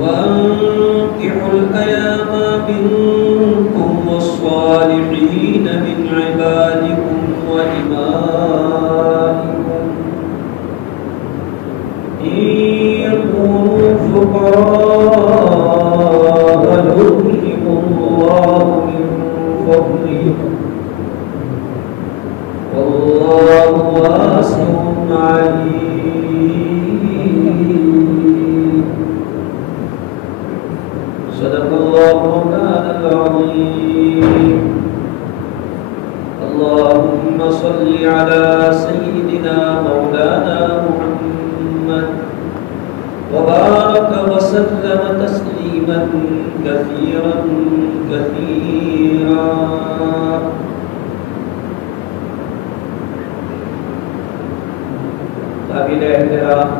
وأنكحوا الأيام منكم والصالحين من عبادكم وإمائكم إن يكونوا فقراء يغنهم الله من فضله والله واسع عليم. صدق الله مولانا العظيم. اللهم صل على سيدنا مولانا محمد وبارك وسلم تسليما كثيرا كثيرا. قابل احترام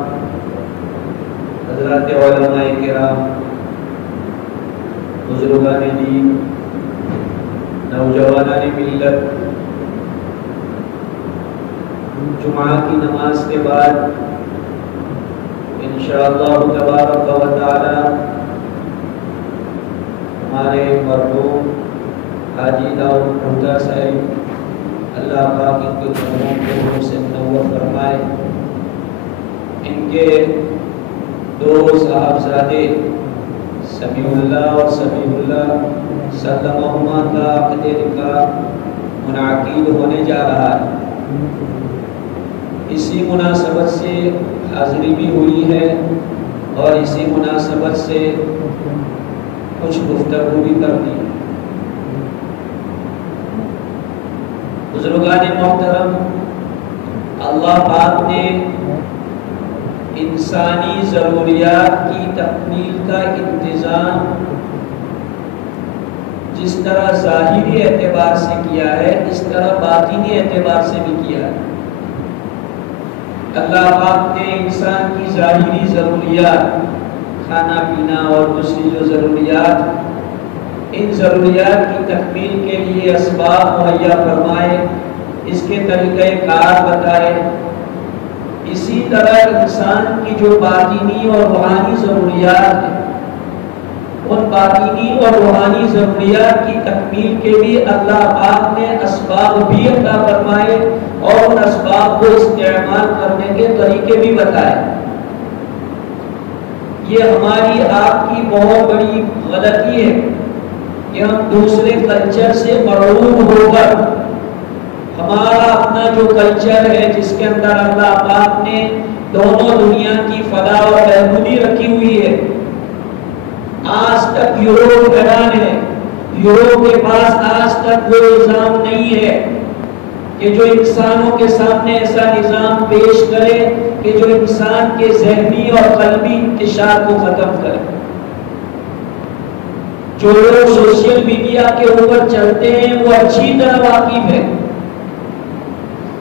حضرات علماء کرام، بزرگان دین، نوجوانان ملت، جمعہ کی نماز کے بعد انشاءاللہ تبارک و تعالی ہمارے مرحوم حاجی داؤد حوضہ صاحب، اللہ پاک ان کے قدموں کو روح سے منور فرمائے، ان کے دو صاحبزادے سمیع اللہ اور سمیع اللہ سلمہما کا عقد نکاح منعقد ہونے جا رہا ہے. اسی مناسبت سے حاضری بھی ہوئی ہے اور اسی مناسبت سے کچھ گفتگو بھی کرنی. بزرگان محترم، اللہ پاک نے انسانی ضروریات کی تکمیل کا انتظام جس طرح ظاہری اعتبار سے کیا ہے، اس طرح باطنی اعتبار سے بھی کیا ہے. اللہ پاک نے انسان کی ظاہری ضروریات، کھانا پینا اور دوسری جو ضروریات، ان ضروریات کی تکمیل کے لیے اسباب مہیا فرمائے، اس کے طریقہ کار بتائے. اسی طرح انسان کی جو باطنی اور روحانی ضروریات ہیں، ان باطنی اور روحانی ضروریات کی تکمیل کے لیے اللہ پاک نے اسباب بھی عطا فرمائے اور ان اسباب کو استعمال کرنے کے طریقے بھی بتائے. یہ ہماری آپ کی بہت بڑی غلطی ہے کہ ہم دوسرے کلچر سے محروم ہو کر ہمارا اپنا جو کلچر ہے جس کے اندر اللہ پاک نے دونوں دنیا کی فلاح اور بہبودی رکھی ہوئی ہے. آج تک یورپ حیران ہے، یورپ کے پاس آج تک وہ نظام نہیں ہے کہ جو انسانوں کے سامنے ایسا نظام پیش کرے کہ جو انسان کے ذہنی اور قلبی انتشار کو ختم کرے. جو لوگ سوشل میڈیا کے اوپر چلتے ہیں وہ اچھی طرح واقف ہے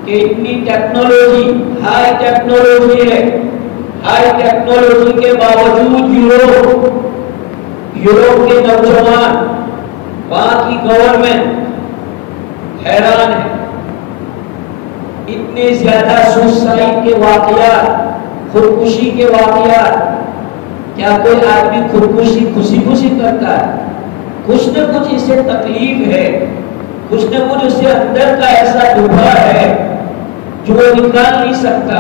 کہ اتنی ٹیکنالوجی، ہائی ٹیکنالوجی ہے. ہائی ٹیکنالوجی کے باوجود یورپ کے نوجوان، وہاں کی گورنمنٹ حیران ہے. اتنے زیادہ سوسائڈ کے واقعات، خودکشی کے واقعات. کیا کوئی آدمی خودکشی خوشی کرتا ہے؟ کچھ نہ کچھ اسے تکلیف ہے، کچھ نہ کچھ اسے اندر کا ایسا ڈوبا ہے جو وہ نکال نہیں سکتا.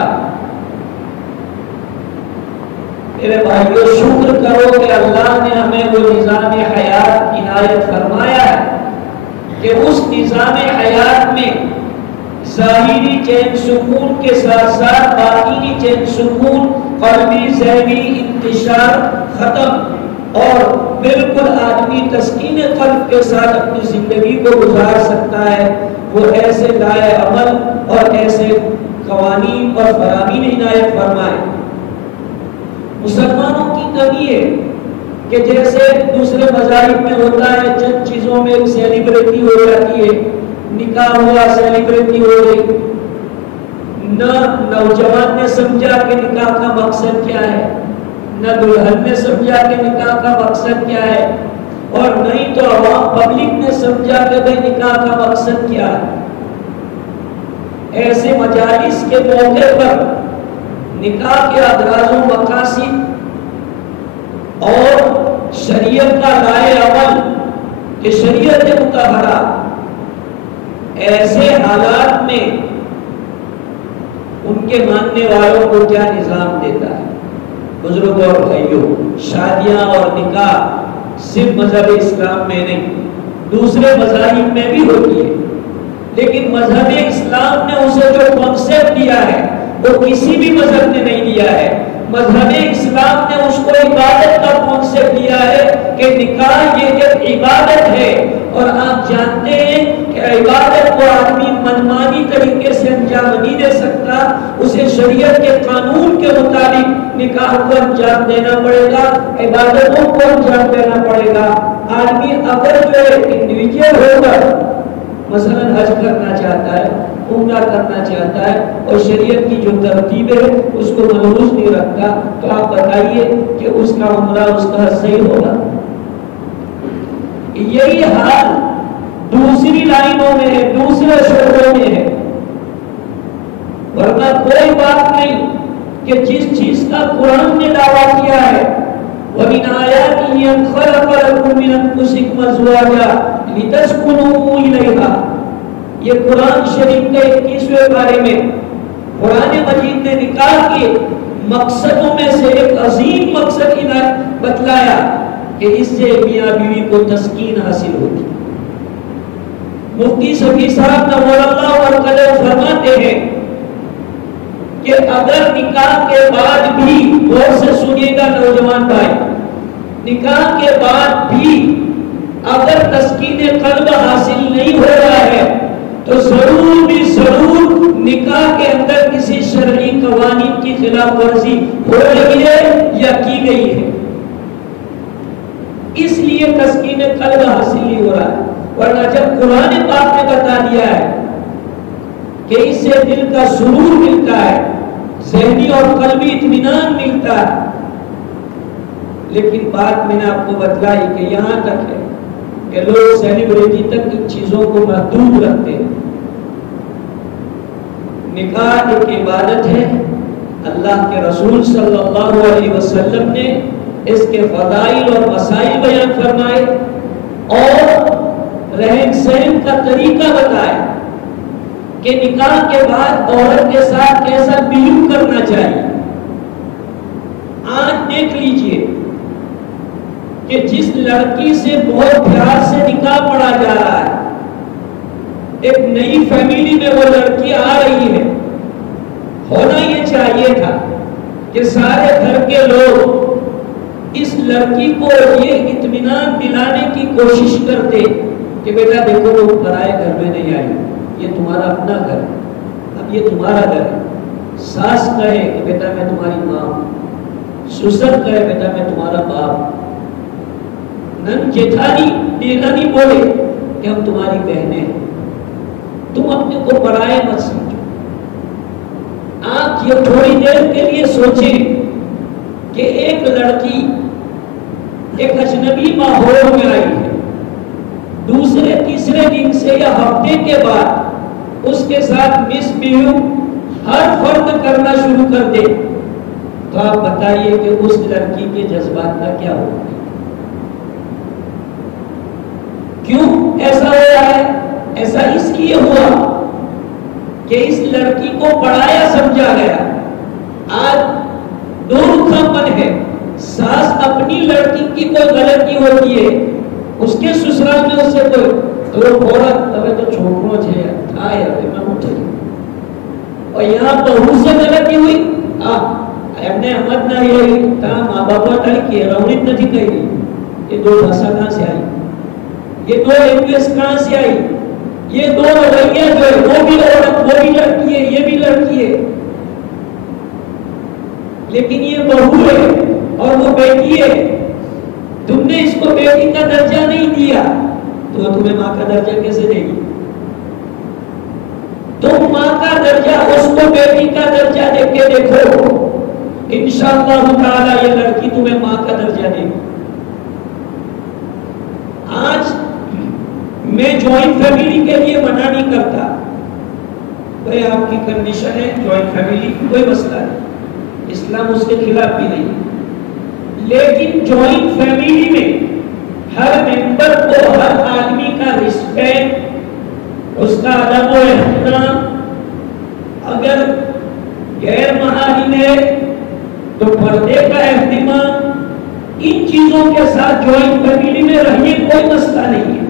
میرے بھائیو، شکر کرو کہ اللہ نے ہمیں وہ نظام حیات عنایت فرمایا ہے کہ اس نظام حیات میں ظاہری چین سکون کے ساتھ ساتھ باطنی چین سکون، قلبی ذہنی انتشار ختم، اور بالکل آدمی تسکین قلب کے ساتھ اپنی زندگی کو گزار سکتا ہے. وہ ایسے دائے عمل اور ایسے قوانین اور فرامین عنایت فرمائے. مسلمانوں کی کمی ہے کہ جیسے دوسرے مذاہب میں ہوتا ہے، چند چیزوں میں سیلیبریٹی ہو جاتی ہے، نکاح ہوا سیلیبریٹی ہو گئی. نہ نوجوان نے سمجھا کہ نکاح کا مقصد کیا ہے، نہ دلہن نے سمجھا کہ نکاح کا مقصد کیا ہے، اور نہیں تو عوام پبلک نے سمجھا کہ بھئی نکاح کا مقصد کیا ہے. ایسے مجالس کے موقع پر نکاح کے اغراض و مقاصد اور شریعت کا رائے عمل کہ شریعت مطہرہ ایسے حالات میں ان کے ماننے والوں کو کیا نظام دیتا ہے۔ بزرگوں اور بھائیوں، شادیاں اور نکاح صرف مذہب اسلام میں نہیں، دوسرے مذاہب میں بھی ہوتی ہے، لیکن مذہب اسلام نے اسے جو کانسیپٹ دیا ہے وہ کسی بھی مذہب نے نہیں دیا ہے۔ مذہب اسلام نے اس کو عبادت کا کانسیپٹ دیا ہے کہ نکاح یہ ایک عبادت ہے، اور آپ جانتے ہیں کہ عبادت کو آدمی منمانی طریقے سے انجام نہیں دے سکتا، اسے شریعت کے قانون کے مطابق نکاح کو انجام دینا پڑے گا، عبادتوں کو انجام دینا پڑے گا۔ آدمی اگر جو انڈیویجول ہوگا، مثلا حج کرنا چاہتا ہے، عمرہ کرنا چاہتا ہے اور شریعت کی جو ترتیب ہے اس کو ملحوظ نہیں رکھتا، تو آپ بتائیے کہ اس کا عمرہ اس کا صحیح ہوگا؟ یہی حال دوسری لائنوں میں ہے، دوسرے شعبوں میں ہے، ورنہ کوئی بات نہیں کہ جس چیز کا قرآن نے دعویٰ کیا ہے وَمِنْ آيَاتِهِ أَنْ خَلَقَ لَكُم مِّنْ أَنفُسِكُمْ أَزْوَاجًا لِتَسْكُنُوا إِلَيْهَا، یہ قرآن شریف کے 21ویں پارے میں قرآن مجید نے نکاح کے مقصدوں میں سے ایک عظیم مقصد بتلایا کہ اس سے میاں بیوی کو تسکین حاصل ہوتی۔ مفتی صفی صاحب نور اللہ مرقدہ فرماتے ہیں کہ اگر نکاح کے بعد بھی، غور سے سنیے گا نوجوان بھائی، نکاح کے بعد بھی اگر تسکین قلب حاصل نہیں ہو رہا ہے تو ضرور بھی ضرور نکاح کے اندر کسی شرعی قوانین کی خلاف ورزی ہو رہی ہے یا کی گئی ہے، اس لیے تسکین قلب حاصل نہیں ہو رہا ہے۔ ورنہ جب قرآن پاک نے بتا دیا ہے کہ اس سے دل کا سرور ملتا ہے، ذہنی اور قلبی اطمینان ملتا ہے، لیکن بات میں نے آپ کو بتلائی کہ یہاں تک ہے کہ لوگ سیلیبریٹی تک ان چیزوں کو محدود رکھتے ہیں۔ نکاح ایک عبادت ہے، اللہ کے رسول صلی اللہ علیہ وسلم نے اس کے فضائل اور مسائل بیان فرمائے اور رہن سہن کا طریقہ بتایا کہ نکاح کے بعد عورت کے ساتھ کیسا بیہیو کرنا چاہیے۔ آج دیکھ لیجئے کہ جس لڑکی سے بہت پیار سے نکاح پڑھا جا رہا ہے، ایک نئی فیملی میں وہ لڑکی آ رہی ہے، ہونا یہ چاہیے تھا کہ سارے گھر کے لوگ اس لڑکی کو یہ اطمینان دلانے کی کوشش کرتے کہ بیٹا دیکھو وہ پرائے گھر میں نہیں آئی، یہ تمہارا اپنا گھر ہے، اب یہ تمہارا گھر ہے۔ ساس کہے کہ بیٹا میں تمہاری ماں ہوں، سسر کہے بیٹا میں تمہارا باپ، نن جیٹھانی دیرانی بولے کہ ہم تمہاری بہنیں ہیں، تم اپنے کو پرائے مت سمجھو۔ آپ یہ تھوڑی دیر کے لیے سوچیں کہ ایک لڑکی ایک اجنبی ماحول میں آئی ہے، دوسرے تیسرے دن سے یا ہفتے کے بعد اس کے ساتھ مس بیہیو ہر فرد کرنا شروع کر دے، تو آپ بتائیے کہ اس لڑکی کے جذبات کا کیا ہوگا؟ کیوں ایسا ہوا ہے؟ ایسا اس لیے ہوا کہ اس لڑکی کو پڑھایا سمجھا گیا۔ آج دو رخا پن ہے، ساس اپنی لڑکی کی کوئی غلطی ہوتی ہے، اس کے سسرال میں اس سے کوئی تو عورت ابھی تو چھوٹوں چھے تھا یا میں اٹھے، اور یہاں بہو سے غلطی ہوئی ہم نے احمد نہ یہ تھا ماں باپا تھا کہ رونت نہ تھی کہی، یہ دو بھاشا کہاں سے آئی، یہ دو لینگویج کہاں سے آئی، یہ دو رویہ جو ہے وہ بھی عورت وہ بھی لڑکی ہے یہ بھی لڑکی ہے، لیکن یہ بہو ہے اور وہ بیٹی ہے، تم نے اس کو بیٹی کا درجہ نہیں دیا تو وہ تمہیں ماں کا درجہ کیسے دے گی؟ تم ماں کا درجہ اس کو بیٹی کا درجہ دے کے دیکھو، انشاءاللہ تعالی یہ لڑکی تمہیں ماں کا درجہ دے گی۔ آج میں جوائنٹ فیملی کے لیے منع نہیں کرتا، بھائی آپ کی کنڈیشن ہے جوائنٹ فیملی کوئی مسئلہ نہیں، اسلام اس کے خلاف بھی نہیں، لیکن جوائنٹ فیملی میں ہر ممبر کو ہر آدمی کا رسپیکٹ، اس کا ادب و احترام، اگر غیر محارم ہے تو پردے کا اہتمام، ان چیزوں کے ساتھ جوائنٹ فیملی میں رہنے کوئی مسئلہ نہیں ہے۔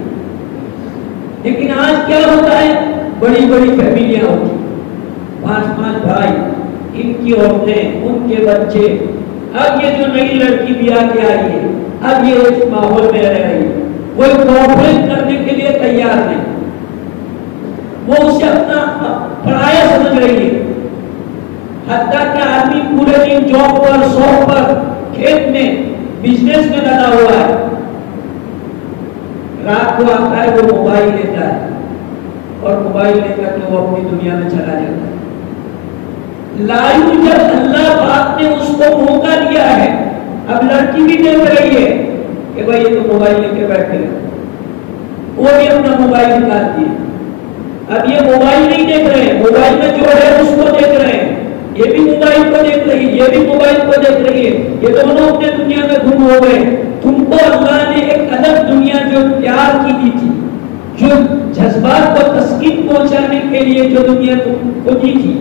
لیکن آج کیا ہوتا ہے، بڑی بڑی فیملیاں ہوتی، 5 بھائی، ان کی عورتیں، ان کے بچے، اب یہ جو نئی لڑکی بیاہ کے آئی ہے، اب یہ اس ماحول میں رہ رہی ہے، کوئی کوآپریٹ کرنے کے لیے تیار نہیں، وہ اسے اپنا پرایا سمجھ رہی ہے۔ حتیٰ کہ آدمی پورے دن جاب پر، شاپ پر، کھیت میں، بزنس میں لگا ہوا ہے، رات کو آتا ہے وہ موبائل لیتا ہے اور موبائل لے کر کے وہ اپنی دنیا میں چلا جاتا ہے۔ لائیو جب اللہ پاک نے اس کو موقع دیا ہے، اب لڑکی بھی دیکھ رہی ہے کہ بھائی یہ تو موبائل لے کے بیٹھے ہیں، وہ بھی اپنا موبائل نکالتی ہے۔ اب یہ موبائل نہیں دیکھ رہے ہیں، موبائل میں جو ہے اس کو دیکھ رہے ہیں، یہ بھی موبائل کو دیکھ رہی ہے، یہ بھی موبائل کو دیکھ رہی ہے، یہ دونوں اپنے دنیا میں گم ہو گئے۔ تم کو اللہ نے ایک الگ دنیا جو پیار کی دی تھی، جو جذبات کو تسکین پہنچانے کے لیے جو دنیا کو دی تھی،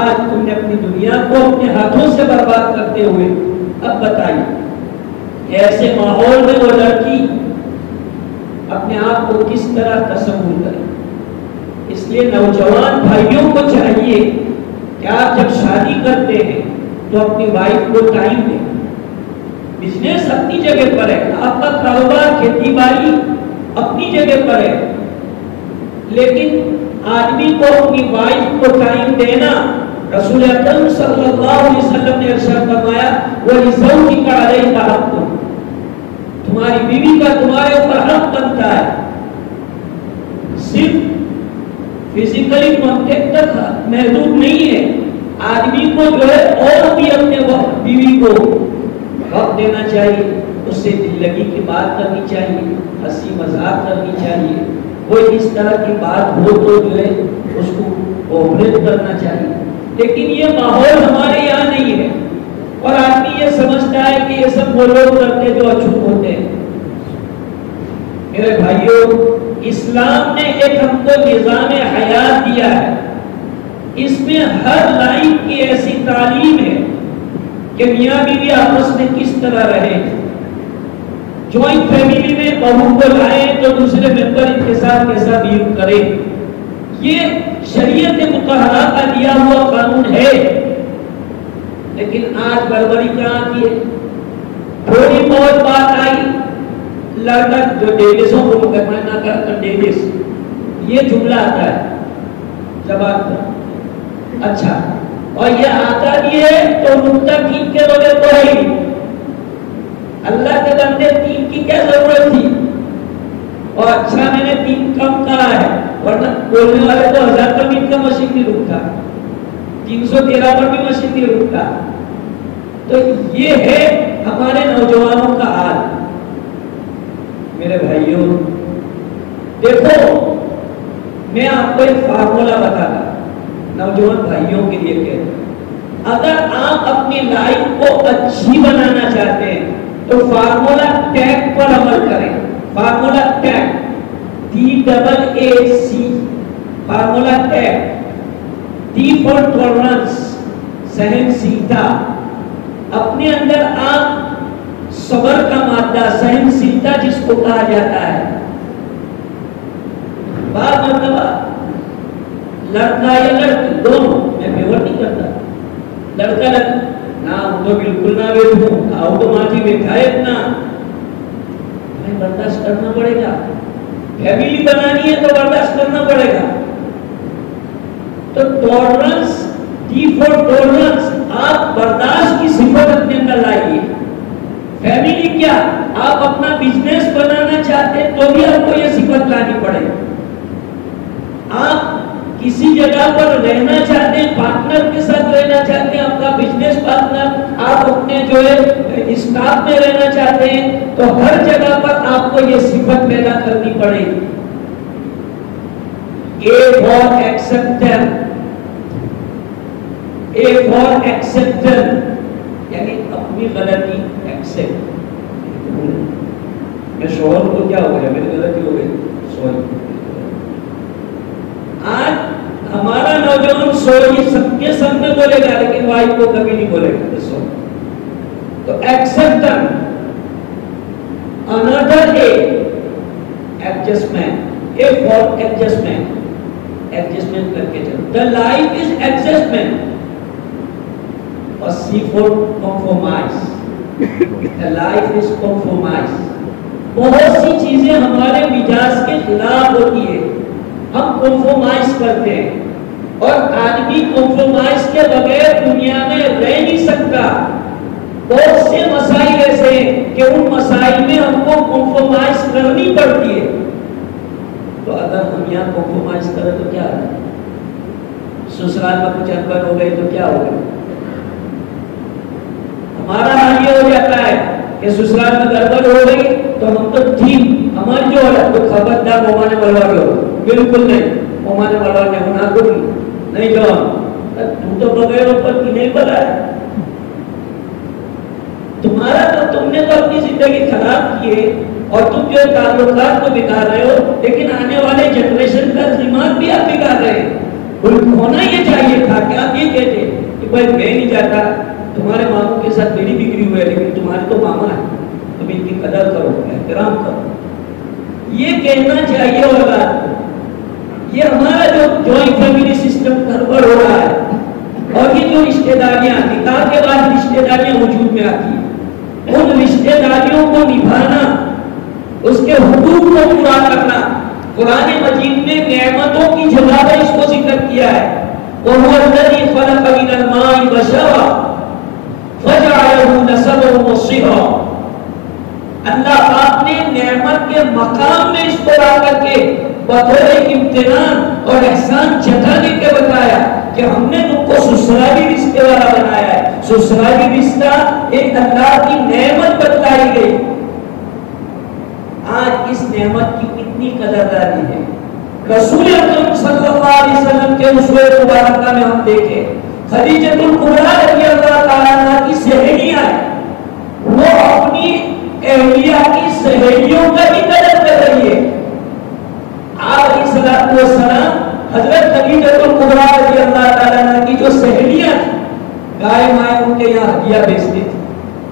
آج تم نے اپنی دنیا کو اپنے ہاتھوں سے برباد کرتے ہوئے، اب بتائیے ایسے ماحول میں وہ لڑکی اپنے آپ کو کس طرح تصور کرے۔ اس لیے نوجوان بھائیوں کو چاہیے کہ آپ جب شادی کرتے ہیں تو اپنی وائف کو ٹائم دیں۔ بزنس اپنی جگہ پر ہے، آپ کا کاروبار، کھیتی باڑی اپنی جگہ پر ہے، لیکن آدمی کو اپنی وائف کو ٹائم دینا، رسول اکرم صلی اللہ علیہ وسلم نے ارشاد فرمایا وَلِزَوْجِكَ عَلَيْكَ حَقٌّ، تمہاری بیوی کا تمہارے اوپر حق بنتا ہے۔ صرف فزیکلی کانٹیکٹ تک محدود نہیں ہے، آدمی کو جو ہے اور بھی اپنے بیوی کو وقت دینا چاہیے، اس سے دل لگی کی بات کرنی چاہیے، ہنسی مذاق کرنی چاہیے، کوئی اس طرح کی بات ہو تو جو ہے اس کو کوآپریٹ کرنا چاہیے۔ لیکن یہ ماحول ہمارے یہاں نہیں ہے، اور آدمی یہ سمجھتا ہے کہ یہ سب وہ لوگ کرتے جو اچھوت ہوتے ہیں۔ میرے بھائیوں، اسلام نے ایک ہم کو نظام حیات دیا ہے، اس میں ہر لائن کی ایسی تعلیم ہے کہ میاں بیوی آپس میں کس طرح رہے۔ جوائنٹ فیملی میں بہو کو لائیں تو دوسرے ممبر ان کے ساتھ کیسا بیو کرے، یہ شریعت مطہرہ کا دیا ہوا قانون ہے۔ لیکن آج گڑبڑی کہاں کی ہے، تھوڑی بہت بات آئی، لڑکا جو ڈیوسوں کو نہ کرتا ڈیوس، یہ جملہ آتا ہے جواب کا، اچھا، اور یہ آتا بھی ہے تو نقطہ تین کے بغیر تو ہے ہی، اللہ کے بندے تین کی کیا ضرورت تھی، اور اچھا میں نے تین کم کہا ہے، ورنہ بولنے والے تو 1000 کا منٹ کا مشین نہیں رکتا، 313 پر بھی مشین نہیں رکتا۔ تو یہ ہے ہمارے نوجوانوں کا حال۔ میرے بھائیوں دیکھو، میں آپ کو ایک فارمولا بتاتا نوجوان بھائیوں کے لیے کہتا، اگر آپ اپنی لائف کو اچھی بنانا چاہتے ہیں تو فارمولا ٹیگ پر عمل کریں۔ Formula tag, TAAC، formula tag, T for tolerance, سہنشیلتا۔ اپنے اندر آپ صبر کا مادہ، سہنشیلتا جس کو کہا جاتا ہے، بعض مرتبہ لڑکا یا لڑکی دونوں، میں فیور نہیں کرتا، لڑکا نہ تو بالکل نہ بیٹھوں، آؤ تو ماں جی بیٹھا ہے اتنا، ہمیں برداشت کرنا پڑے گا، فیملی بنانی ہے تو برداشت کرنا پڑے گا۔ تو ٹالرنس، T فار ٹالرنس، آپ برداشت کی صفت اپنے اندر لائیے۔ فیملی کیا، آپ اپنا بزنس بنانا چاہتے ہیں تو بھی آپ کو یہ صفت لانی پڑے۔ آپ کسی جگہ پر رہنا چاہتے ہیں، پارٹنر کے ساتھ رہنا چاہتے ہیں، آپ کا بزنس پارٹنر، آپ اپنے جو ہے اسٹاف میں رہنا چاہتے ہیں، تو ہر جگہ پر آپ کو یہ صفت پیدا کرنی پڑے گی۔ A for acceptance، A for acceptance، یعنی اپنی غلطی ایکسپٹ. میں شوہر کو کیا ہو گیا, میری غلطی ہو گئی, سوری. آج ہمارا نوجوان سوری سب کے سامنے بولے گا لیکن وائف کو کبھی نہیں بولے گا. تو acceptance. another A, adjustment. A for adjustment. Adjustment کرکے چلو. The life is adjustment. اور C for compromise. The life is compromise. بہت سی چیزیں ہمارے مزاج کے خلاف ہوتی ہے, ہم کمپرومائز کرتے ہیں, اور آدمی کمپرومائز کے بغیر دنیا میں رہ نہیں سکتا. بہت سے مسائل ایسے ہیں کہ ان مسائل میں ہم کو کمپرومائز کرنی پڑتی ہے. تو اگر ہم یہاں کمپرومائز کریں تو کیا ہے, سسرال میں کچھ انبن ہو گئی تو کیا ہوگا. ہمارا حال یہ ہو جاتا ہے کہ سسرال میں گڑبڑ ہو گئی تو ہم تو ٹھیک, ہماری جو ہے تو خبردار مومانے ملوا لو. بالکل نہیں, مومانے ملوا نے ہونا کو نہیں جواب. تم تو بغیر اوپر کی نہیں پتا ہے تمہارا, تو تم نے تو اپنی زندگی خراب کی ہے اور تم جو تعلقات کو بگاڑ رہے ہو, لیکن آنے والے جنریشن کا دماغ بھی آپ بگاڑ رہے ہیں. ہونا یہ چاہیے تھا کہ آپ یہ کہتے کہ بھائی میں نہیں جاتا, تمہارے ماموں کے ساتھ میری بگڑی ہوئی ہے لیکن تمہارے تو ماما ہے, تم ان کی قدر کرو, احترام کرو. یہ کہنا چاہیے اولاد کو. یہ ہمارا جو جوائنٹ فیملی سسٹم گڑبڑ ہو رہا ہے, اور یہ جو رشتہ داریاں نکاح کے بعد رشتہ داریاں وجود میں آتی ہیں, ان رشتہ داریوں کو نبھانا, اس کے حقوق کو پورا کرنا. قرآن مجید میں نعمتوں کی جگہ پر اس کو ذکر کیا ہے. وَهُوَ الَّذِي خَلَقَ مِنَ الْمَاءِ بَشَرًا فَجَعَلَهُ نَسَبًا وَصِهْرًا. اللہ پاک نے نعمت کے مقام میں اس کو لا کر کے بطور امتنان اور احسان جتانے کے بتایا کہ ہم نے تم کو سسرالی رشتے والا بنایا ہے. سسرالی رشتہ ایک اللہ کی نعمت بتلائی گئی. آج اس نعمت کی کتنی قدردانی ہے. رسول اکرم صلی اللہ علیہ وسلم کے اسوہ مبارکہ میں ہم دیکھیں, خدیجہ الکبریٰ رضی اللہ تعالیٰ عنہ کی سہیلیاں ہیں, وہ اپنی اہلیہ کی سہیلیوں کا بھی قدر کر رہی ہے. آپ علیہ السلام حضرت خدیجہ الکبریٰ رضی اللہ تعالیٰ عنہ کی جو سہیلیاں تھیں, گائے مائیں ان کے یہاں ہدیہ بھیجتے تھے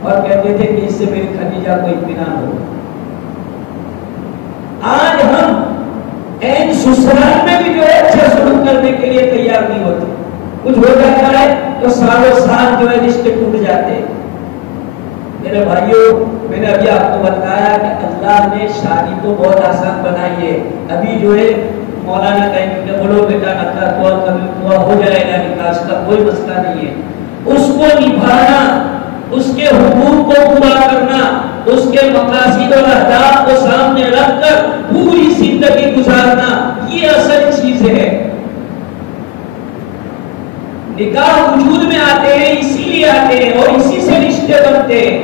اور کہتے تھے کہ اس سے میری خدیجہ کو اطمینان ہو. آج ہم این سسرال میں بھی جو ہے اچھا سلوک کرنے کے لیے تیار نہیں ہوتے. کچھ ہو جاتا ہے تو سالوں سال جو ہے رشتے ٹوٹ جاتے ہیں. میرے بھائیوں, میں نے ابھی آپ کو بتایا کہ اللہ نے شادی تو بہت آسان بنائی ہے. ابھی جو ہے مولانا کہیں کہ بولو بیٹا نکاح تو ہو جائے گا, نکاح اس کا کوئی مسئلہ نہیں ہے. اس کو نبھانا, اس کے حقوق کو پورا کرنا, اس کے مقاصد اور اہداف کو سامنے رکھ کر پوری زندگی گزارنا, یہ اصل چیز ہے. نکاح وجود میں آتے ہیں اسی لیے آتے ہیں اور اسی سے رشتے بنتے ہیں.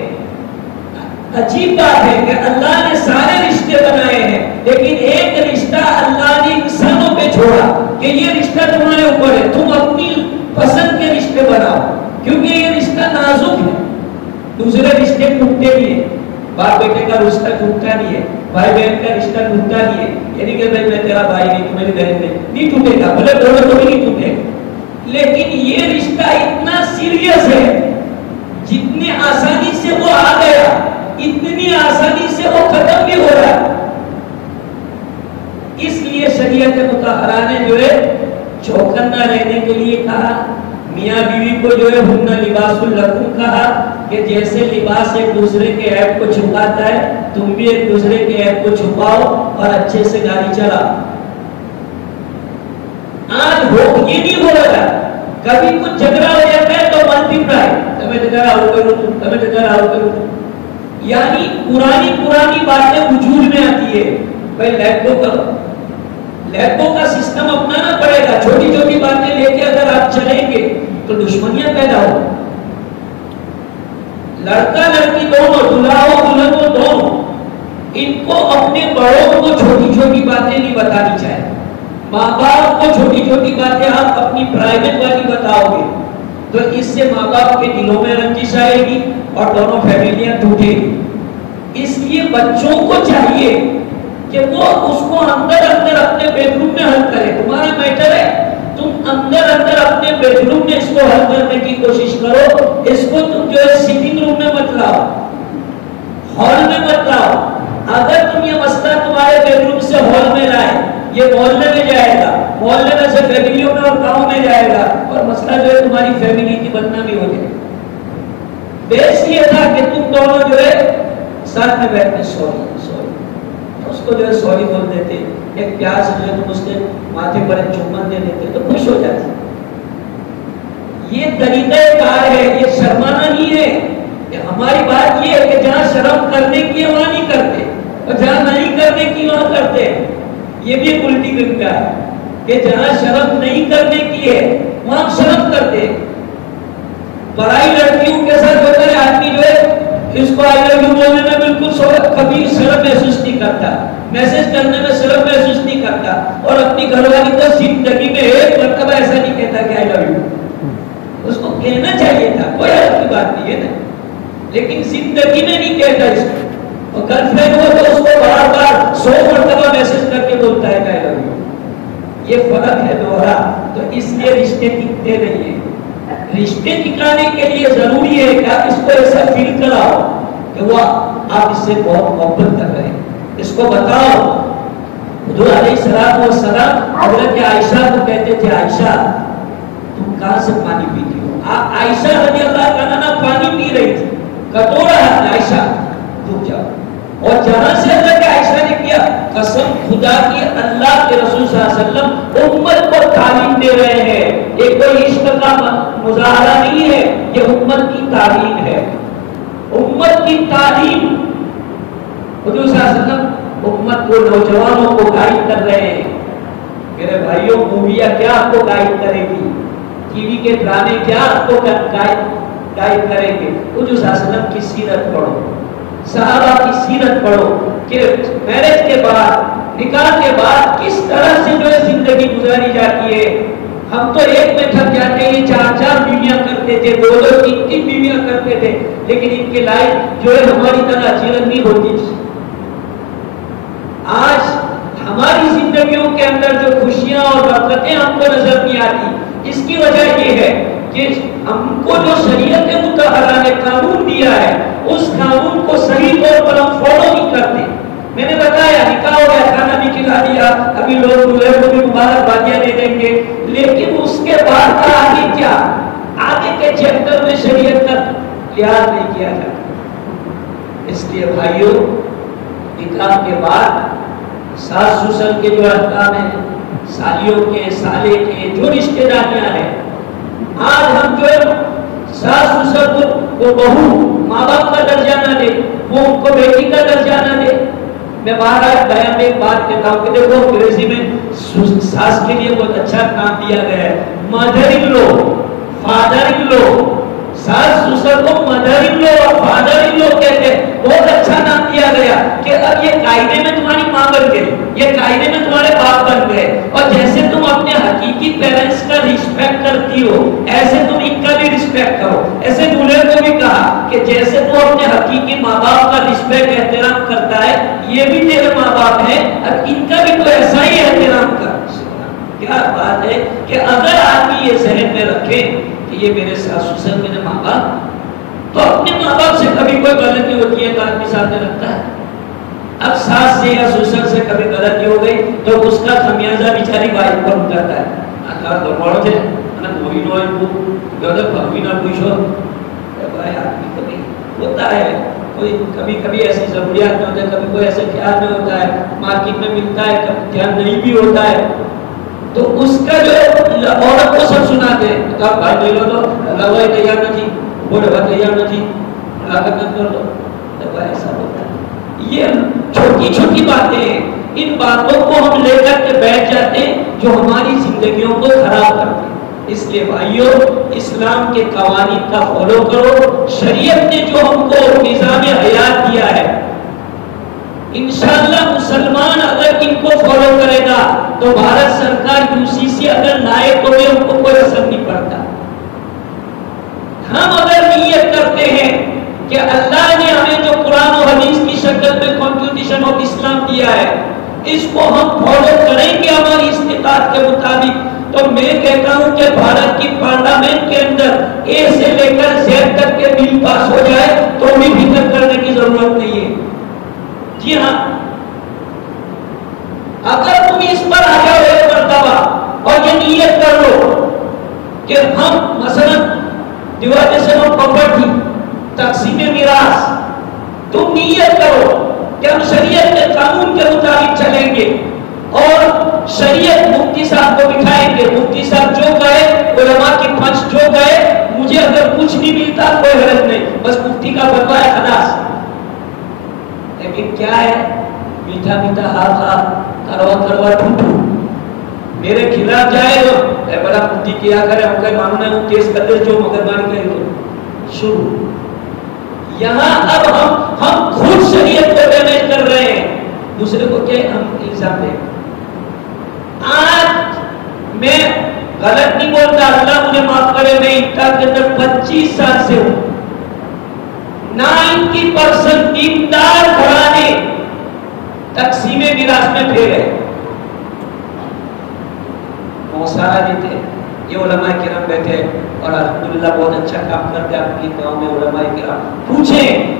عجیب بات ہے کہ اللہ نے سارے رشتے بنائے ہیں, لیکن ایک رشتہ اللہ نے انسانوں پہ چھوڑا کہ یہ رشتہ تمہارے اوپر ہے, تم اپنی پسند کے رشتے بناؤ, کیونکہ یہ رشتہ نازک ہے. دوسرے رشتے ٹوٹتے نہیں ہیں, باپ بیٹے کا رشتہ ٹوٹتا نہیں ہے, بھائی بہن کا رشتہ ٹوٹتا نہیں ہے. یعنی کہ بھائی میں تیرا بھائی نہیں, تو میری بہن نہیں ٹوٹے گا, بھلے دونوں کو بھی نہیں ٹوٹے. لیکن یہ رشتہ اتنا سیریس ہے, جتنی آسانی سے وہ آ گیا اتنی آسانی سے وہ ختم بھی ہو رہا ہے. اس لیے شریعت مطہرہ نے جو ہے چوکنا رہنے کے لیے کہا. میاں بیوی کو جو ہے ہن لباس لکم کہا کہ جیسے لباس ایک دوسرے کے عیب کو چھپاتا ہے, تم بھی ایک دوسرے کے عیب کو چھپاؤ اور اچھے سے گاڑی چلا. آج یہ نہیں ہو رہا, کبھی کچھ جھگڑا ہو جاتا ہے تو ملٹی پلائی, تمہیں جھگڑا ہو کرو تم, تمہیں جھگڑا ہو کرو تم, یعنی پرانی باتیں وجود میں آتی ہے. بھائی لیٹ گو کرو, لیٹ گو کا سسٹم اپنانا پڑے گا. چھوٹی چھوٹی باتیں لے کے اگر آپ چلیں گے تو دشمنیاں پیدا ہو. لڑکا لڑکی دونوں, دلہا ہو دلہن ہو دونوں, ان کو اپنے بڑوں کو چھوٹی چھوٹی باتیں نہیں بتانی چاہیے. ماں باپ کو چھوٹی چھوٹی باتیں آپ اپنی پرائیویٹ والی بتاؤ گے تو اس سے ماں باپ کے دلوں میں رنجش آئے گی اور دونوں فیملیاں ٹوٹے گی۔ اس لیے بچوں کو چاہیے کہ وہ اس کو اندر اپنے بیڈ روم میں حل کرے۔ تمہارا میٹر ہے، تم اندر اپنے بیڈ روم میں اس کو حل کرنے کی کوشش کرو۔ اس کو تم جو ہے سٹنگ روم میں مت لاؤ، ہال میں مت لاؤ۔ اگر تم یہ مسئلہ تمہارے بیڈ روم سے ہال میں لائے، یہ محلے میں جائے گا، محلے میں سے فیملیوں میں اور گاؤں میں جائے گا، اور مسئلہ جو ہے تمہاری فیملی کی بدنامی ہو جائے گی۔ بیس یہ تھا کہ تم دونوں جو ہے ساتھ میں بیٹھنے سوری اس کو جو ہے سوری بول دیتے، ایک پیار سے جو ہے تم اس کے ماتھے پر ایک چومن دے دیتے تو خوش ہو جاتے۔ یہ طریقہ کار ہے، یہ شرمانا نہیں ہے۔ کہ ہماری بات یہ ہے کہ جہاں شرم کرنے کی ہے وہاں نہیں کرتے، اور جہاں نہیں کرنے کی وہاں کرتے۔ یہ بھی ایک الٹی گنگا ہے کہ جہاں شرم نہیں کرنے کی ہے وہاں شرم کرتے۔ پرائی لڑکیوں کے ساتھ ہوتا ہے آدمی جو ہے اس کو آئی لو یو بولنے میں بالکل کبھی شرم محسوس نہیں کرتا، میسج کرنے میں شرم محسوس نہیں کرتا، اور اپنی گھر والی کو زندگی میں ایک مرتبہ ایسا نہیں کہتا کہ آئی لو یو۔ اس کو کہنا چاہیے تھا، کوئی حرف کی بات نہیں ہے نا، لیکن زندگی میں نہیں کہتا اس کو۔ اور گرل فرینڈ ہو تو اس کو بار بار 100 مرتبہ میسج کر کے بولتا ہے کہ آئی لو یو۔ یہ فرق ہے دوہرا، تو اس لیے رشتے ٹکتے نہیں ہیں۔ رشتے ٹکانے کے لیے ضروری ہے کہ آپ اس کو ایسا فیل کراؤ کہ وہ آپ اس سے بہت محبت کر رہے ہیں۔ اس کو بتاؤ۔ حضور علیہ السلام حضرت عائشہ کو کہتے تھے، عائشہ تم کہاں سے پانی پیتی ہو؟ عائشہ رضی اللہ عنہا پانی پی رہی تھی، کٹورا ہے، عائشہ رک جاؤ۔ اور جہاں سے حضرت عائشہ نے کیا، قسم خدا کی اللہ کے رسول صلی اللہ علیہ وسلم امت کو تعلیم دے رہے ہیں۔ یہ کوئی عشق کا مظاہرہ نہیں ہے، یہ امت کی تعلیم ہے، امت کی تعلیم۔ حضور صلی اللہ علیہ وسلم امت کو، نوجوانوں کو گائیڈ کر رہے ہیں۔ میرے بھائیوں، موویاں کیا آپ کو گائیڈ کرے گی؟ ٹی وی کے ڈرامے کیا آپ کو گائیڈ کریں گے؟ حضور صلی اللہ علیہ وسلم کی سیرت پڑھو، صحابہ کی سیرت پڑھو کہ میرج کے بعد، نکاح کے بعد کس طرح سے جو ہے زندگی گزاری جاتی ہے۔ ہم تو ایک میں تھک جاتے ہیں، یہ 4 بیویاں کرتے تھے، 2 3 بیویاں کرتے تھے، لیکن ان کے لائف جو ہے ہماری طرح چیرنگی ہوتی تھی۔ آج ہماری زندگیوں کے اندر جو خوشیاں اور برکتیں ہم کو نظر نہیں آتی، اس کی وجہ یہ ہے کہ ہم کو جو شریعت مطہرہ نے قانون دیا ہے، اس قانون کو صحیح طور پر ہم فالو نہیں کرتے۔ میں نے بتایا نکاح ہو گیا، کھانا بھی کھلا دیا، ابھی لوگ دولہے کو بھی مبارکبادیاں دے دیں گے، لیکن اس کے بعد کا آگے کیا؟ آگے کے چیپٹر میں شریعت کا لحاظ نہیں کیا جاتا۔ اس لیے بھائیوں، نکاح کے بعد ساس سسر کے جو احکام ہیں، سالیوں کے، سالے کے، جو رشتے داریاں ہیں، آج ہم جو ہے ساس سسر کو بہو ماں باپ کا درجہ نہ دے، وہ ان کو بیٹی کا درجہ نہ دے۔ میں باہر بیان میں ایک بات کہتا ہوں کہ دیکھو انگریزی میں ساس کے لیے بہت اچھا نام دیا گیا ہے، mother in love, father in لو۔ ساس سسر کو مدر ان لو اور فادر ان لو کہتے ہیں، بہت اچھا نام دیا گیا کہ اب یہ قاعدے میں تمہاری ماں بن گئی، یہ قاعدے میں تمہارے باپ بن گئے، اور جیسے تم اپنے حقیقی پیرنٹس کا رسپیکٹ کرتی ہو ایسے تم ان کا بھی رسپیکٹ کرو۔ ایسے دولہے کو بھی کہا کہ جیسے تو اپنے حقیقی ماں باپ کا رسپیکٹ احترام کرتا ہے، یہ بھی تیرے ماں باپ ہیں، اب ان کا بھی تو ایسا ہی احترام کر۔ کیا بات ہے کہ اگر آدمی یہ ذہن میں رکھے کہ یہ میرے ساس سسر، میرے ماں باپ، تو اپنے ماں باپ سے کبھی کوئی غلطی ہوتی ہے تو آدمی سامنے رکھتا ہے۔ اب ساس سے یا سسر سے کبھی غلطی ہو گئی تو اس کا خمیازہ بیچاری وائف پر اترتا ہے۔ آقا گڑبڑ تھے نا، کوئی نہ غلط بھگوی نہ پوچھو۔ بھائی آدمی کبھی ہوتا ہے، کوئی کبھی کبھی ایسی ضروریات میں ہوتا ہے، کبھی کوئی ایسے خیال میں ہوتا ہے، مارکیٹ میں ملتا ہے، کبھی خیال نہیں بھی ہوتا ہے، تو اس کا جو عورت کو سب سناتے ہیں۔ تو آپ بھائی لے لو تو اللہ بھائی تیار نہ تھی، وہ ڈبا تیار نہ تھی، ملاقات کر لو، تو ایسا ہوتا ہے۔ یہ چھوٹی چھوٹی باتیں ہیں، ان باتوں کو ہم لے کر کے بیٹھ جاتے ہیں جو ہماری زندگیوں کو خراب کرتے ہیں۔ اس لیے بھائیوں، اسلام کے قوانین کا فالو کرو۔ شریعت نے جو ہم کو نظام حیات دیا ہے، انشاءاللہ مسلمان اگر ان کو فالو کرے گا تو بھارت سرکار UCC اگر لائے تو بھی ہم کو کوئی اثر نہیں پڑتا۔ ہم اگر نیت کرتے ہیں کہ اللہ نے ہمیں جو قرآن و حدیث کی شکل میں کانسٹیٹیوشن آف اسلام دیا ہے اس کو ہم فالو کریں گے ہماری استطاعت کے مطابق، تو میں کہتا ہوں کہ بھارت کی پارلیمنٹ کے اندر اے سے لے کر زیڈ تک کے بل پاس ہو جائے تو بھی فکر کرنے کی ضرورت نہیں ہے۔ جی ہاں، اگر تم اس پر آ جاؤ ایک مرتبہ اور یہ نیت کر لو کہ ہم مثلا ڈیوائڈیشن آف پراپرٹی، تقسیم میراث، تم نیت کرو کہ ہم شریعت کے قانون کے مطابق چلیں گے اور شریعت مفتی صاحب کو بٹھائیں گے، مفتی صاحب جو کہے، علماء کی پنچ جو کہے، مجھے اگر کچھ نہیں ملتا کوئی حرج نہیں، بس مفتی کا فتویٰ ہے خلاص۔ لیکن کیا ہے، میٹھا میٹھا ہاتھ ہاتھ، کروا کروا ٹھوٹو، میرے خلاف جائے گا اے بڑا مفتی کیا کرے، ہم کہیں معلوم ہے وہ کیس کر دے جو مگر مانی کرے گا شروع۔ یہاں اب ہم خود شریعت کو ڈیمیج کر رہے ہیں، دوسرے کو کیا ہم الزام دیں۔ آج میں غلط نہیں بولتا، اللہ مجھے معاف کرے، میں انٹا کے اندر 25 سال سے ہوں، 90% دیندار گھرانے تقسیم میراث میں پھیر ہے، موسارا دیتے، یہ علماء کرام بیٹھے اور الحمدللہ بہت اچھا کام کرتے ہیں اپنی گاؤں میں علماء کرام۔ پوچھیں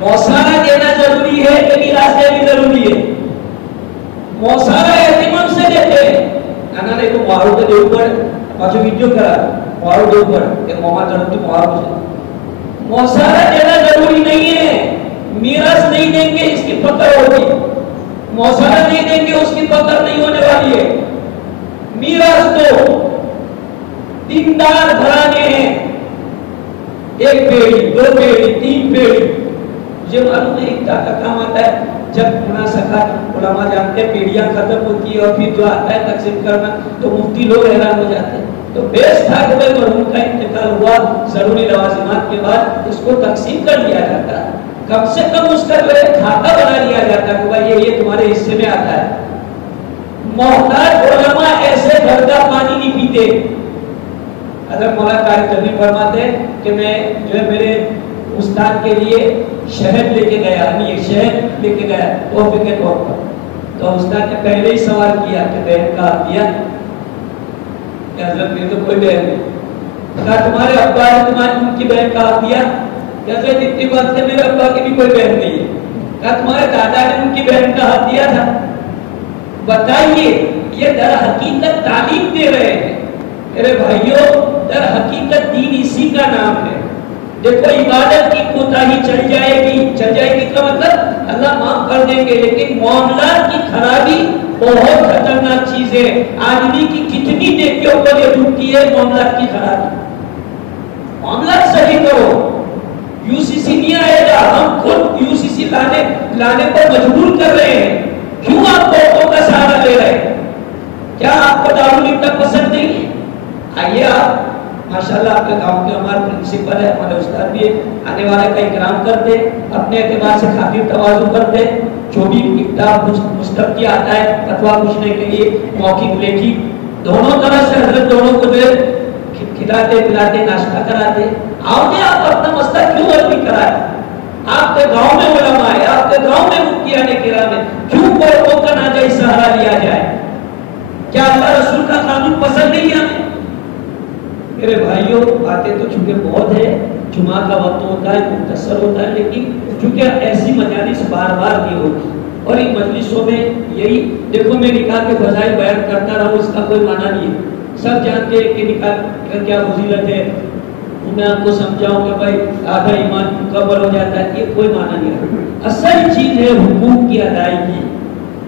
موسارا دینا ضروری ہے کہ میراث دینی ضروری ہے؟ موسارا یتیموں سے دیتے ہیں، کہنا نہیں تو مارو کے دیو پر پاچو ویڈیو کرا مارو دیو پر ایک ماما جنتی مارو سے، موسارا دینا ضروری نہیں ہے، میراث نہیں دیں گے اس کی پکڑ ہوگی، موسارا نہیں دیں گے اس کی پکڑ نہیں ہونے والی ہے۔ میراث تو دیندار گھرانے ہیں، ایک پیڑھی، دو پیڑھی، تین پیڑھی، مجھے معلوم ہے اتنا کا کام آتا ہے جب مناسخات علماء جانتے ہیں پیڑھیاں ختم ہوتی ہے اور پھر جو آتا ہے تقسیم کرنا تو مفتی لوگ حیران ہو جاتے ہیں، تو بیس تھا کہ بھائی مرحوم کا انتقال ہوا، ضروری لوازمات کے بعد اس کو تقسیم کر لیا جاتا ہے، کم سے کم اس کا جو ہے کھاتا بنا لیا جاتا ہے کہ بھائی یہ تمہارے حصے میں آتا ہے۔ محتاج علماء ایسے گھر کا پانی نہیں پیتے۔ حضرت مولانا قاری تبلیغ فرماتے ہیں کہ میں جو ہے میرے استاد کے لیے شہد لے کے گیا، شہد لے کے گیا تحفے کے طور پر، تو استاد نے پہلے ہی سوال کیا کہ بہن کا دیا کہ حضرت میرے تو کوئی بہن نہیں، کہا تمہارے ابا نے تمہاری ان کی بہن کا دیا کہ حضرت اتنی بات سے میرے ابا کی بھی کوئی بہن نہیں ہے، کہا تمہارے دادا نے ان کی بہن کا ہاتھ دیا تھا۔ بتائیے یہ در حقیقت تعلیم دے رہے ہیں میرے بھائیوں، در حقیقت دین اسی کا نام ہے۔ دیکھو عبادت کی کوتاہی چل جائے گی کا مطلب اللہ معاف کر دیں گے، لیکن معاملات کی خرابی بہت خطرناک چیز ہے۔ آدمی کی کتنی نیکیوں پر یہ ڈوبتی ہے معاملات کی خرابی۔ معاملات صحیح کرو، یو سی سی نہیں آئے گا، ہم خود یو سی سی لانے پر مجبور کر رہے ہیں۔ کیوں آپ بہتوں کا سہارا لے رہے ہیں؟ کیا آپ کو دارالعلوم پسند نہیں ہے؟ آئیے آپ ماشاءاللہ آپ کے گاؤں کے ہمارے پرنسپل ہے، ہمارے استاد بھی ہے، آنے والے کا اکرام کرتے، اپنے اعتبار سے خاطر تواضع کرتے، جو بھی کتاب مستقبل آتا ہے فتویٰ پوچھنے کے لیے موقع لیکھی دونوں طرح سے حضرت دونوں کو جو کھلاتے پلاتے ناشتہ کراتے۔ آؤ گے آپ اپنا مسئلہ کیوں حل نہیں کرائے؟ آپ کے گاؤں میں علماء ہے، آپ کے گاؤں میں مفتیان کرام ہے، کیوں کو کا ناجائز سہارا لیا جائے؟ کیا اللہ رسول کا قانون پسند نہیں ہے ہمیں؟ میرے بھائیوں باتیں تو چونکہ بہت ہے، جمعہ کا وقت ہوتا ہے مختصر ہوتا ہے، لیکن چونکہ ایسی مجالس بار بار نہیں ہوتی اور ان مجلسوں میں یہی دیکھو میں نکاح کے فضائل بیان کرتا رہا ہوں، اس کا کوئی معنی نہیں ہے، سب جانتے ہیں کہ نکاح کا کیا فضیلت ہے، میں آپ کو سمجھاؤں کہ بھائی آدھا ایمان مکمل ہو جاتا ہے، یہ کوئی معنی نہیں ہے۔ اصل چیز ہے حقوق کی ادائیگی،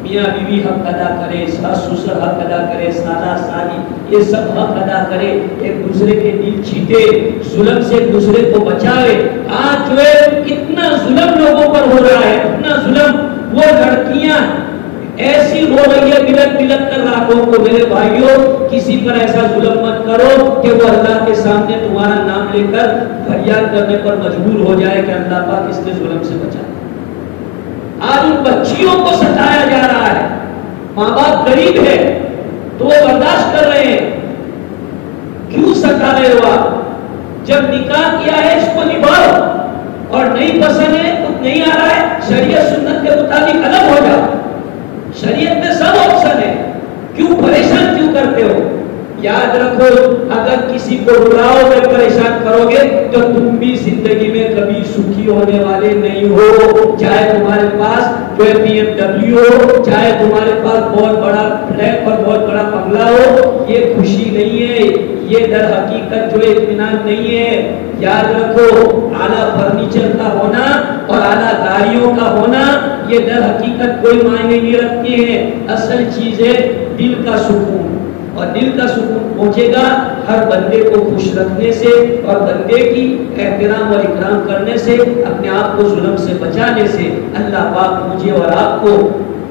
میاں بیوی حق ادا کرے، ساس سسر حق ادا کرے، سالہ سالی یہ سب حق ادا کرے، ایک دوسرے کے دل چھیٹے، ظلم سے ایک دوسرے کو بچائے۔ آج جو ہے کتنا ظلم لوگوں پر ہو رہا ہے، کتنا ظلم، وہ لڑکیاں ایسی رو رہی ہے بلک بلک کر راتوں کو۔ میرے بھائیوں کسی پر ایسا ظلم مت کرو کہ وہ اللہ کے سامنے تمہارا نام لے کر فریاد کرنے پر مجبور ہو جائے کہ اللہ پاک اس کے ظلم سے بچائے۔ آج ان بچیوں کو ستایا جا رہا ہے، ماں باپ غریب ہے تو وہ برداشت کر رہے ہیں، کیوں ستا رہے ہو آپ؟ جب نکاح کیا ہے اس کو نبھاؤ، اور نہیں پسند ہے کچھ نہیں آ رہا ہے شریعت سنت کے مطابق الگ ہو جاؤ. شریعت میں سب آپشن ہے، کیوں پریشان کیوں کرتے ہو؟ یاد رکھو اگر کسی کو رلاؤ گے پریشان کرو گے تو تم بھی زندگی میں کبھی سکھی ہونے والے نہیں ہو. چاہے تمہارے پاس کوئی BMW ہو، چاہے تمہارے پاس بہت بڑا فلیٹ پر بہت بڑا بنگلہ ہو، یہ خوشی نہیں ہے، یہ در حقیقت جو اطمینان نہیں ہے. یاد رکھو اعلیٰ فرنیچر کا ہونا اور اعلیٰ گاڑیوں کا ہونا یہ در حقیقت کوئی معنی نہیں رکھتے ہیں. اصل چیز ہے دل کا سکون، اور دل کا سکون پہنچے گا ہر بندے کو خوش رکھنے سے اور بندے کی احترام اور اکرام کرنے سے، اپنے آپ کو ظلم سے بچانے سے. اللہ پاک مجھے اور آپ کو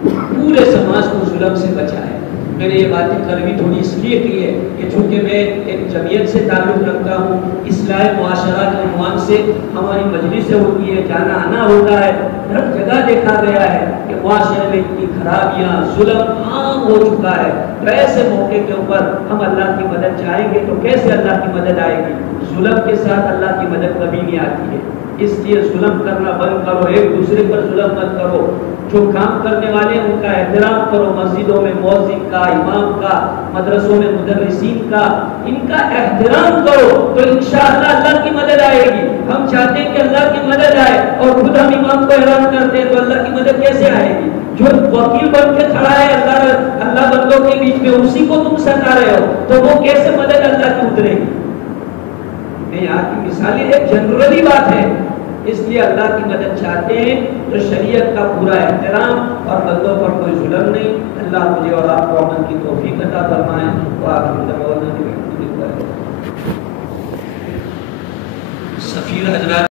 پورے سماج کو ظلم سے بچائے. میں نے یہ باتیں کرنی تھوڑی اس لیے کی ہے کہ چونکہ میں ایک جمعیت سے تعلق رکھتا ہوں، اصلاح معاشرہ کے عنوان سے ہماری مجلسیں ہوتی ہے، جانا آنا ہوتا ہے. ہر جگہ دیکھا گیا ہے کہ معاشرے میں اتنی خرابیاں، ظلم عام ہو چکا ہے. تو ایسے موقع کے اوپر ہم اللہ کی مدد چاہیں گے تو کیسے اللہ کی مدد آئے گی؟ ظلم کے ساتھ اللہ کی مدد کبھی نہیں آتی ہے. اس لیے ظلم کرنا بند کرو، ایک دوسرے پر ظلم مت کرو. جو کام کرنے والے ہیں ان کا احترام کرو، مسجدوں میں مؤذن کا، امام کا، مدرسوں میں مدرسین کا، ان کا احترام کرو تو انشاءاللہ اللہ کی مدد آئے گی. ہم چاہتے ہیں کہ اللہ کی مدد آئے اور خود ہم امام کو حیران کرتے ہیں تو اللہ کی مدد کیسے آئے گی؟ جو وکیل بن کے کھڑا ہے اللہ بندوں کے بیچ میں، اسی کو تم ستا رہے ہو تو وہ کیسے مدد اللہ کی اترے گی؟ یہاں کی مثالیں ایک جنرلی بات ہے. اس لیے اللہ کی مدد چاہتے ہیں تو شریعت کا پورا احترام اور بندوں پر کوئی ظلم نہیں. اللہ مجھے اور آپ کو عمل کی توفیق عطا فرمائے. سفیر حضرات